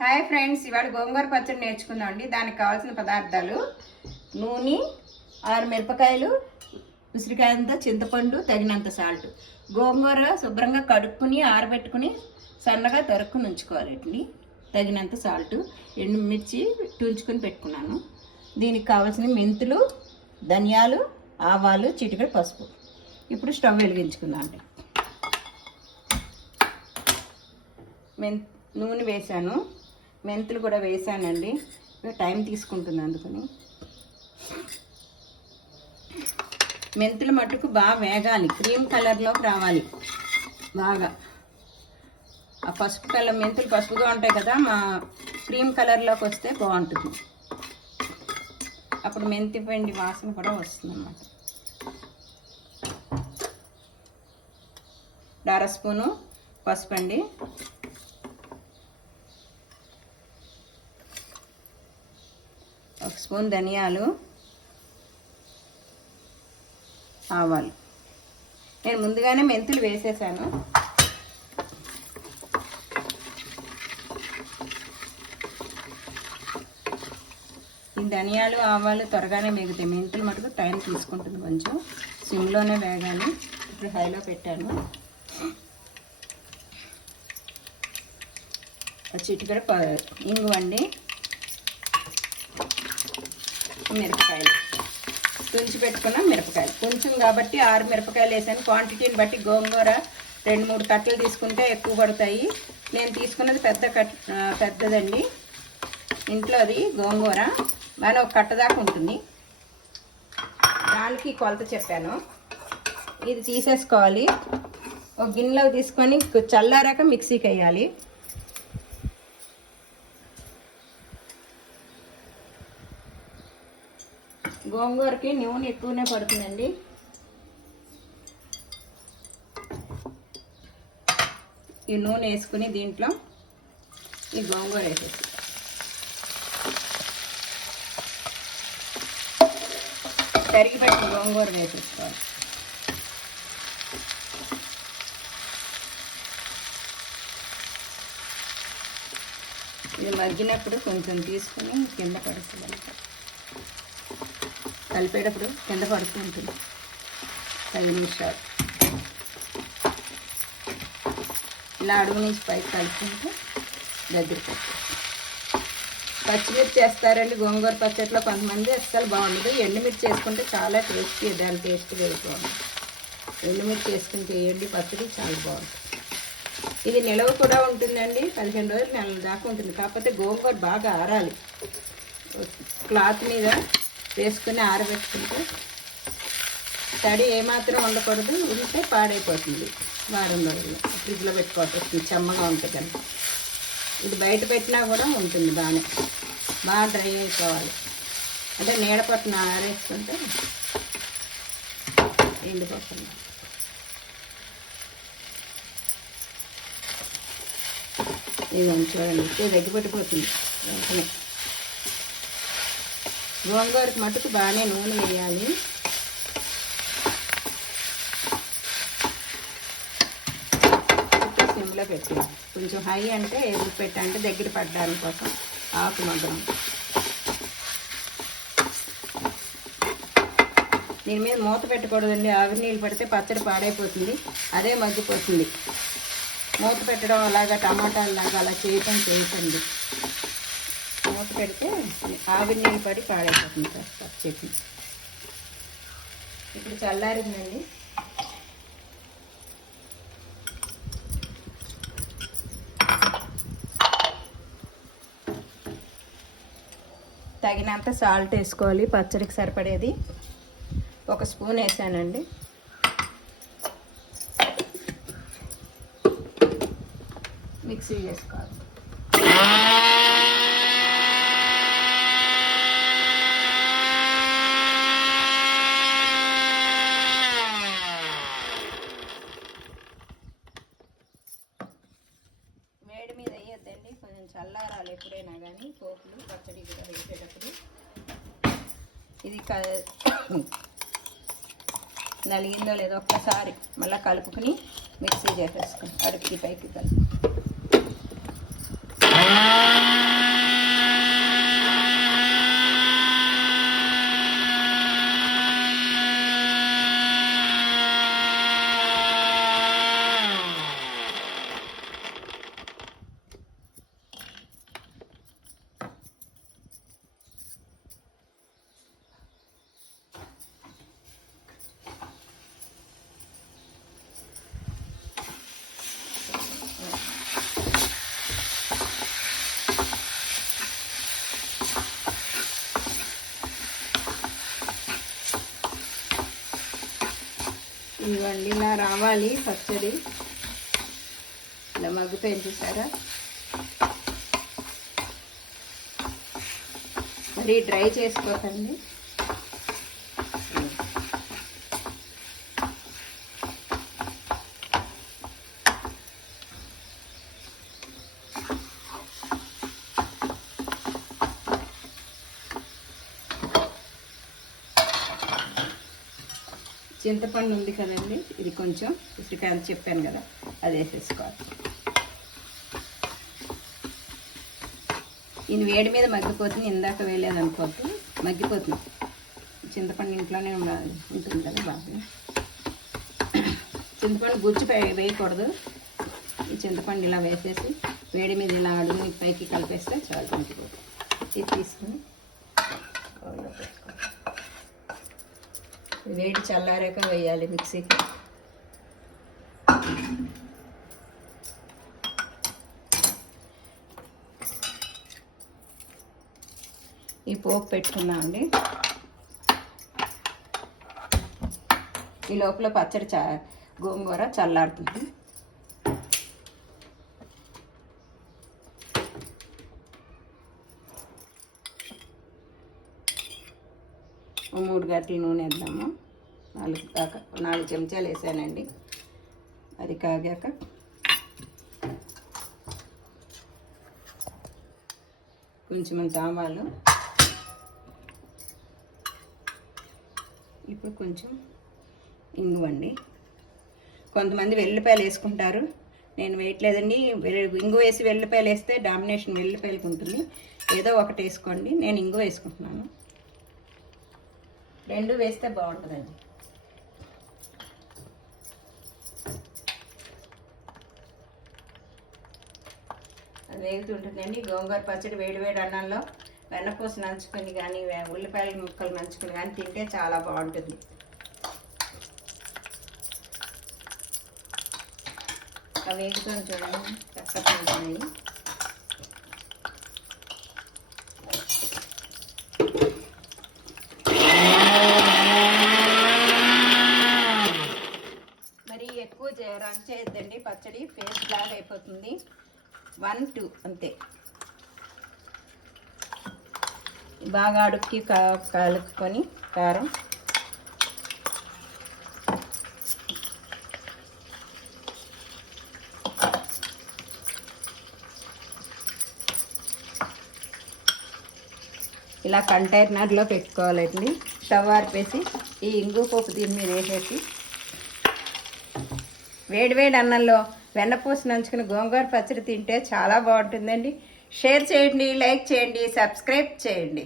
Hi friends, ఇవాళ గోంగూర పచ్చడి నేర్చుకుందాం అండి. దానికి కావాల్సిన పదార్థాలు: నూనె, 6 మిరపకాయలు, ఉసిరికాయంత చింతపండు, తగినంత సాల్ట్. గోంగూర శుభ్రంగా కడుక్కుని ఆరబెట్టుకుని సన్నగా తరుక్కుని ఉంచుకోవాలి. వీటిని తగినంత సాల్ట్, ఎండుమిర్చి తుంచుకొని పెట్టుకున్నాను. దీనికి కావాల్సిన మెంతులు, ధనియాలు, ఆవాలు, చిటికెడు పసుపు. ఇప్పుడు స్టవ్ వెలిగించుకుందాం అండి. నూనె వేసాను, మెంతులు కూడా వేసానండి. టైం తీసుకుంటుంది అందుకని. మెంతులు మట్టుకు బాగా వేగాలి, క్రీమ్ కలర్లోకి రావాలి బాగా. ఆ పసుపు కలర్, మెంతులు పసుపుగా ఉంటాయి కదా, మా క్రీమ్ కలర్లోకి వస్తే బాగుంటుంది. అప్పుడు మెంతి పిండి వాసన కూడా వస్తుంది అన్నమాట. 1/2 స్పూను పసుపు అండి, ఒక స్పూన్ ధనియాలు, ఆవాలు. నేను ముందుగానే మెంతులు వేసేసాను. ఈ ధనియాలు, ఆవాలు త్వరగానే వేగుతాయి. మెంతులు మటుకు టైం తీసుకుంటుంది, కొంచెం సిమ్లోనే వేగాలి. ఇప్పుడు హైలో పెట్టాను. చిటికెడు ఇంగువండి, మిరపకాయలు తుంచి పెట్టుకున్న మిరపకాయలు కొంచెం కాబట్టి 6 మిరపకాయలు వేసాను. క్వాంటిటీని బట్టి గోంగూర 2-3 కట్టలు తీసుకుంటే ఎక్కువ పడతాయి. నేను తీసుకున్నది పెద్దదండి. ఇంట్లో అది గోంగూర బాగా ఒక కట్ట దాకా ఉంటుంది. దానికి కొలత చెప్పాను. ఇది తీసేసుకోవాలి. ఒక గిన్నెలో తీసుకొని చల్లారాక మిక్సీకి వేయాలి. గోంగూరకి నూనె ఎక్కువనే పడుతుందండి. ఈ నూనె వేసుకుని దీంట్లో ఈ గోంగూర వేసేసి తరిగి పెట్టిన గోంగూర వేసేసుకోవాలి. ఇది మగ్గినప్పుడు కొంచెం తీసుకుని కింద పడుతుంది, కలిపేటప్పుడు కింద పడుతూ ఉంటుంది. 5 నిమిషాలు ఇలా అడుగు నుంచి పైకి కలుపుకుంటే దగ్గరికి వస్తుంది. పచ్చిమిర్చి వేస్తారండి గోంగూర పచ్చడిలో కొంతమంది. అస్సలు బాగుండదు. ఎండుమిర్చి వేసుకుంటే చాలా టేస్టీ, దాని టేస్ట్ వేసుకోవాలి. ఎండుమిర్చి వేసుకుని చేయండి పచ్చడి, చాలా బాగుంటుంది. ఇది నిలవ కూడా ఉంటుందండి, 15 రోజులు, నెల దాకా ఉంటుంది. కాకపోతే గోంగూర బాగా ఆరాలి. క్లాత్ మీద వేసుకుని ఆరబెట్టుకుంటే తడి ఏమాత్రం ఉండకూడదు, ఉంటే పాడైపోతుంది. వారం రోజులు ఫ్రిడ్జ్లో పెట్టుకోవాల్సి వస్తుంది, చెమ్మగా ఉంటుంది కనుక. ఇది బయట పెట్టినా కూడా ఉంటుంది బాగా డ్రై అయిపోవాలి. అంటే నీడ పట్టున ఆరేసుకుంటే ఎండిపోతుంది. ఇది చూడండి, దగ్గర పెట్టిపోతుంది వెంటనే. గోంగూరకు మటుకు బాగానే నూనె వేయాలి. సిమ్లో పెట్టి కొంచెం హై అంటే ఎదురు పెట్టంటే దగ్గర పడ్డానికి కోసం ఆకు మగ్గడం. దీని మీద మూత పెట్టకూడదండి. ఆవిరి నీళ్ళు పడితే పచ్చడి పాడైపోతుంది, అదే మగ్గిపోతుంది. మూత పెట్టడం అలాగా టమాటాలాగా అలా చేయటండి. మూత పెడితే ఆవిరి నీళ్ళు పడి పాడైపోతుంది పచ్చడి. ఇప్పుడు చల్లారిందండి. తగినంత సాల్ట్ వేసుకోవాలి, పచ్చడికి సరిపడేది. 1 స్పూన్ వేసానండి. మిక్సీ చేసుకోవాలి. వేడి మీద వేయొద్దండి, కొంచెం చల్లారాలి ఎప్పుడైనా కానీ. పోపులు పచ్చడి కూడా వేసేటప్పుడు ఇది నలిగిందో లేదో ఒక్కసారి మళ్ళీ కలుపుకుని మిక్సీ చేసేసుకుని అడుగుకి పైకి కలిపి ఇవ్వండి ఇలా రావాలి పచ్చడి. ఇలా మగ్గిపోయింది చూసారా. మరి డ్రై చేసుకోకండి. చింతపండు ఉంది కదండి, ఇది కొంచెం ఉసిరికాయ అని చెప్పాను కదా, అది వేసేసుకోవాలి. ఇది వేడి మీద మగ్గిపోతుంది, ఇందాక వేయలేదు అనుకోవద్దు, మగ్గిపోతుంది. చింతపండు ఇంట్లోనే ఉంటుంది కదా బాగా. చింతపండు గుజ్జు వేయకూడదు. ఈ చింతపండు ఇలా వేసేసి వేడి మీద ఇలా అడుగు పైకి కలిపేస్తే చాలా మగ్గిపోతుంది. ఇది తీసుకుని వేడి చల్లారాక వేయాలి మిక్సీకి. ఈ పోపు పెట్టుకున్నా అండి. ఈ లోపల పచ్చడి గోంగూర చల్లారుతుంది. ఓ 3 గంటల నూనె వేద్దాము. 4 చెంచాలు వేసానండి. అది కాగాక కొంచెం ఆవాలు, ఇప్పుడు కొంచెం ఇంగువండి. కొంతమంది వెల్లిపాయలు వేసుకుంటారు, నేను వేయట్లేదండి. ఇంగు వేసి వెల్లిపాయలు వేస్తే డామినేషన్ వెల్లిపాయలకు ఉంటుంది. ఏదో ఒకటి వేసుకోండి. నేను ఇంగు వేసుకుంటున్నాను. 2 వేస్తే బాగుంటుందండి. అది వేగుతుంటుందండి. గోంగూర పచ్చడి వేడి వేడి అన్నంలో వెన్నపూస నంచుకొని కానీ ఉల్లిపాయల ముక్కలు నంచుకొని కానీ తింటే చాలా బాగుంటుంది. అవి వేగుతుంది చూడండి, చక్కగా. మరి ఎక్కువ రన్ చేయొద్దండి, పచ్చడి పేస్ట్ లాగా అయిపోతుంది. 1, 2 అంతే. బాగా అడుక్కి కలుపుకొని కారం, ఇలా కంటైనర్లో పెట్టుకోవాలండి. స్టవ్ ఆర్పేసి ఈ ఇంగు పోపు దీని మీద వేసేసి వేడివేడి అన్నంలో వెన్నపూస నంచుకుని గోంగూర పచ్చడి తింటే చాలా బాగుంటుందండి. షేర్ చేయండి, లైక్ చేయండి, సబ్స్క్రైబ్ చేయండి.